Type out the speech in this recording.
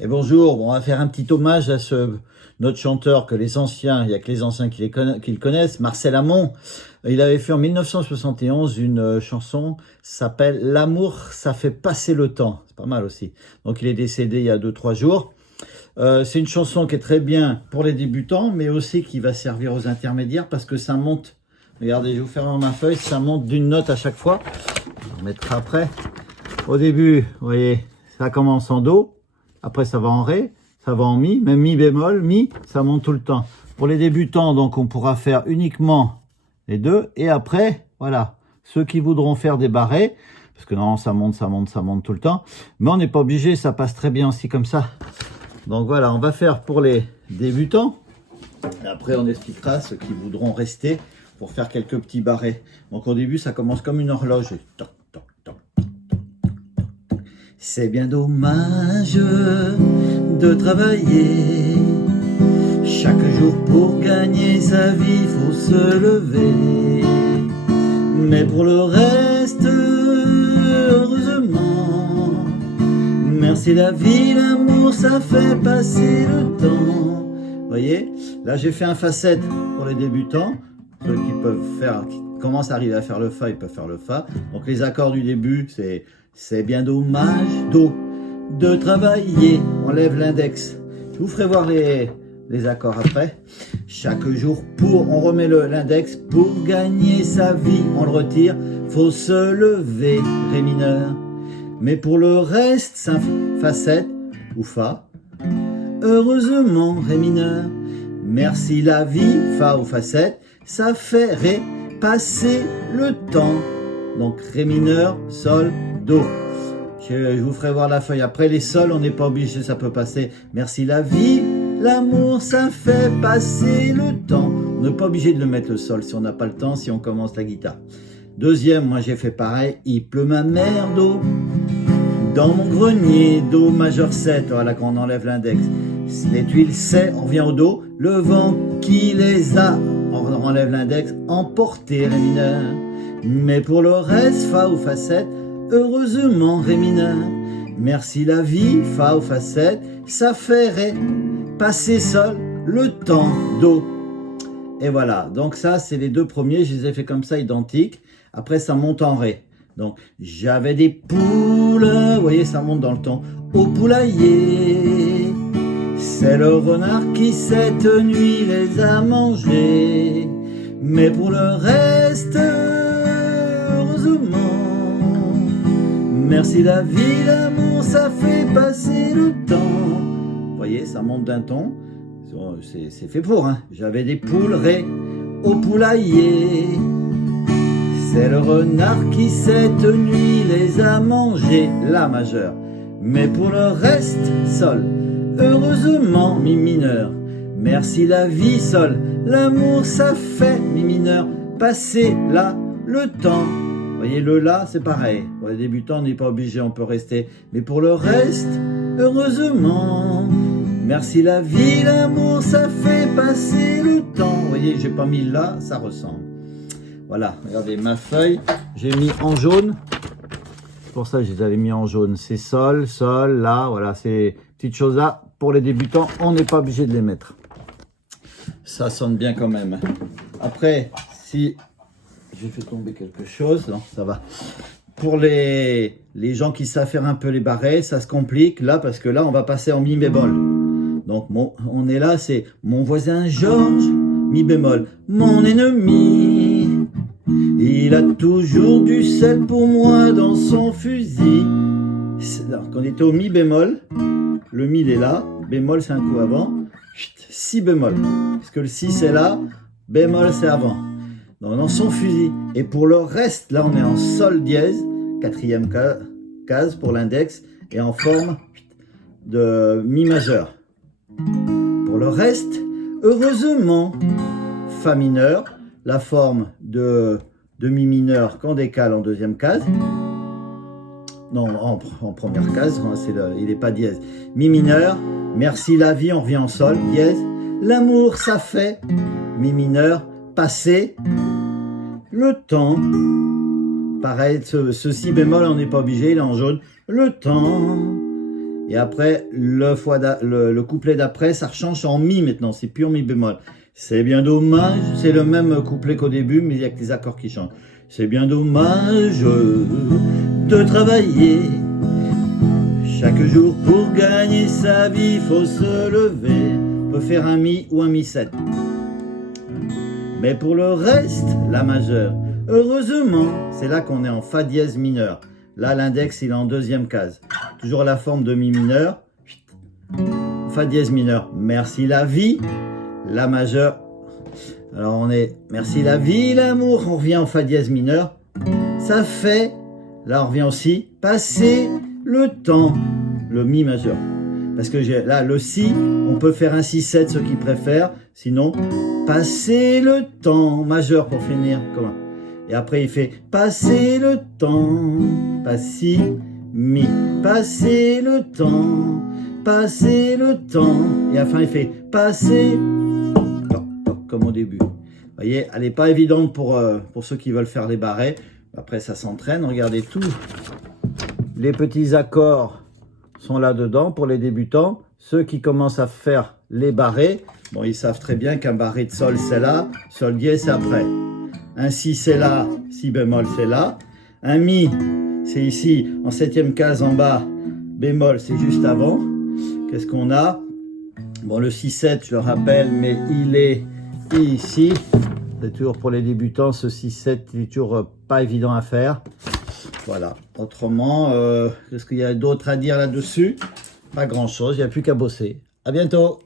Et bonjour, bon, on va faire un petit hommage à notre chanteur que les anciens, il n'y a que les anciens qui le connaissent, Marcel Amont. Il avait fait en 1971 une chanson qui s'appelle L'amour, ça fait passer le temps. C'est pas mal aussi. Donc il est décédé il y a 2-3 jours. C'est une chanson qui est très bien pour les débutants, mais aussi qui va servir aux intermédiaires parce que ça monte. Regardez, je vais vous faire dans ma feuille, ça monte d'une note à chaque fois. On mettra après. Au début, vous voyez, ça commence en Do. Après, ça va en Ré, ça va en Mi, même Mi bémol, Mi, ça monte tout le temps. Pour les débutants, donc, on pourra faire uniquement les deux. Et après, voilà, ceux qui voudront faire des barrés, parce que non, ça monte, ça monte, ça monte tout le temps. Mais on n'est pas obligé, ça passe très bien aussi comme ça. Donc voilà, on va faire pour les débutants. Et après, on expliquera ceux qui voudront rester pour faire quelques petits barrés. Donc au début, ça commence comme une horloge. Toc, toc, toc. C'est bien dommage de travailler chaque jour pour gagner sa vie, faut se lever. Mais pour le reste, heureusement, merci la vie, l'amour, ça fait passer le temps. Vous voyez, là j'ai fait un facette pour les débutants, ceux qui peuvent faire, qui commencent à arriver à faire le Fa, ils peuvent faire le Fa. Donc les accords du début, c'est bien dommage, Do, de travailler, on lève l'index. Je vous ferai voir les accords après. Chaque jour on remet l'index, pour gagner sa vie, on le retire, faut se lever, Ré mineur. Mais pour le reste, facette ou Fa, heureusement, Ré mineur. Merci la vie, Fa ou facette, ça fait Ré, passer le temps. Donc Ré mineur, Sol, Do. Je vous ferai voir la feuille. Après les sols, on n'est pas obligé, ça peut passer. Merci la vie, l'amour, ça fait passer le temps. On n'est pas obligé de le mettre le sol si on n'a pas le temps, si on commence la guitare. Deuxième, moi j'ai fait pareil. Il pleut ma mère, Do. Dans mon grenier, Do majeur 7. Voilà, quand on enlève l'index. Les tuiles C, on revient au Do. Le vent qui les a, on enlève l'index, emporté, Ré mineur. Mais pour le reste, Fa ou Fa7, heureusement, Ré mineur. Merci la vie, Fa ou Fa7, ça fait Ré, passer Sol, le temps, Do. Et voilà, donc ça, c'est les deux premiers, je les ai fait comme ça, identiques. Après, ça monte en Ré. Donc, j'avais des poules, vous voyez, ça monte dans le temps, au poulailler. C'est le renard qui, cette nuit, les a mangés. Mais pour le reste, heureusement, merci la vie, l'amour, ça fait passer le temps. Vous voyez, ça monte d'un ton. C'est fait pour, hein. J'avais des poules, Ré, au poulailler. C'est le renard qui, cette nuit, les a mangés, La majeure. Mais pour le reste, Sol, heureusement, Mi mineur. Merci la vie, Sol, l'amour, ça fait, Mi mineur, passer là, le temps. Vous voyez, le La, c'est pareil. Pour les débutants, on n'est pas obligé, on peut rester. Mais pour le reste, heureusement, merci la vie, l'amour, ça fait passer le temps. Vous voyez, j'ai pas mis là, ça ressemble. Voilà, regardez ma feuille, j'ai mis en jaune. C'est pour ça que je les avais mis en jaune. C'est Sol, Sol, La, voilà, ces petites choses-là. Pour les débutants, on n'est pas obligé de les mettre. Ça sonne bien quand même. Après, si j'ai fait tomber quelque chose, non, ça va. Pour les gens qui savent faire un peu les barrés, ça se complique là, parce que là, on va passer en Mi bémol. Donc, on est là, c'est mon voisin Georges, Mi bémol. Mon ennemi, il a toujours du sel pour moi dans son fusil. Alors, quand on était au Mi bémol, le Mi il est là, bémol c'est un coup avant, Si bémol, parce que le Si c'est là, bémol c'est avant. Donc, dans son fusil. Et pour le reste, là on est en Sol dièse, quatrième case pour l'index, et en forme de Mi majeur. Pour le reste, heureusement, Fa mineur, la forme de Mi mineur qu'on décale en deuxième case. Non, en première case, il n'est pas dièse. Mi mineur, merci la vie, on revient en Sol, dièse. L'amour, ça fait, Mi mineur, passer le temps. Pareil, ce Si bémol, on n'est pas obligé, il est en jaune. Le temps, Et après, le couplet d'après, ça rechange en mi maintenant, c'est pur mi bémol. C'est bien dommage, c'est le même couplet qu'au début, mais il y a que les accords qui changent. C'est bien dommage de travailler chaque jour pour gagner sa vie, faut se lever. On peut faire un mi ou un mi 7. Mais pour le reste, la majeure, heureusement, c'est là qu'on est en fa dièse mineur. Là, l'index, il est en deuxième case. Toujours la forme de mi mineur. Fa dièse mineur. Merci la vie. La majeure. Alors, on est merci la vie, l'amour. On revient en fa dièse mineur. Ça fait, là, on revient aussi, passer le temps. Le mi majeur. Parce que là, le si, on peut faire un 6-7, ceux qui préfèrent. Sinon, passer le temps. Majeur pour finir. Comment? Et après, il fait passer le temps, pas si, mi, passer le temps, passer le temps. Et à la fin, il fait passer, toc, toc, comme au début. Vous voyez, elle n'est pas évidente pour ceux qui veulent faire les barrés. Après, ça s'entraîne. Regardez tout. Les petits accords sont là-dedans pour les débutants. Ceux qui commencent à faire les barrés, bon, ils savent très bien qu'un barré de sol, c'est là, sol dièse, c'est après. Un si c'est là, si bémol c'est là. Un mi c'est ici en septième case en bas. Bémol c'est juste avant. Qu'est-ce qu'on a? Bon, le 6-7 je le rappelle, mais il est ici. C'est toujours pour les débutants, ce 6-7 il est toujours pas évident à faire. Voilà. Autrement, qu'est-ce qu'il y a d'autre à dire là-dessus? Pas grand-chose, il n'y a plus qu'à bosser. À bientôt!